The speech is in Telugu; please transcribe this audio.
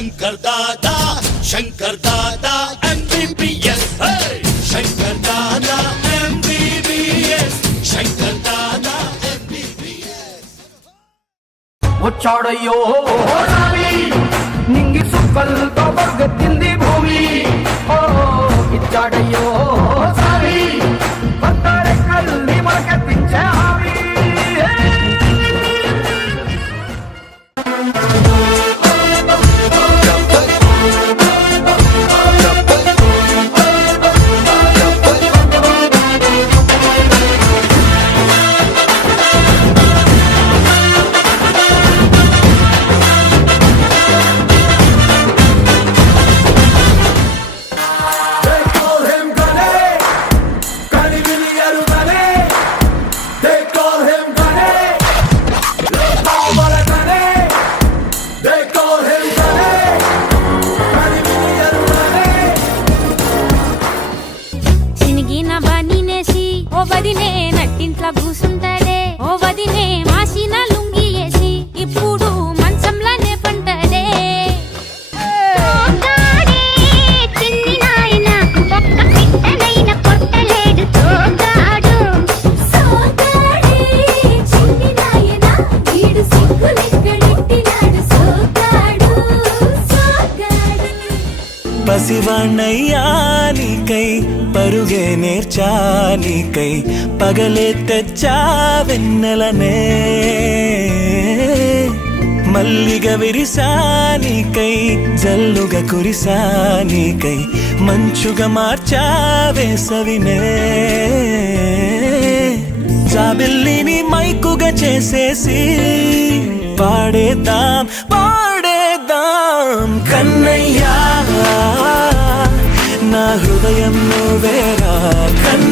Shankar Dada MBBS Shankar Dada MBBS Shankar Dada MBBS వచ్చాడయ్యో రావి నింగి సుక్కలతో బగ్గెత్తింది భూమి ఓ ఇచ్చాడయ్యో సావి పత్తారే కల్లి మరకెత్తించే హావి నట్టింట్లా కూసుంటాడే ఓ వదినే మాసిన లుంగి వేసి ఇప్పుడు మంచంలానే పంటాడే పసివాణ్ణయ్యా నీకై పరుగే నేర్చా నీకై పగలే తెచ్చా వెన్నెలనే మల్లిగ విరిసా నీకై జల్లుగా కురిసా నీకై మంచుగా మార్చా వేసవినే జాబిల్లిని మైకుగా చేసేసి పాడేద్దాం కన్నయ్యా నా హృదయం నువ్వేరా కన్న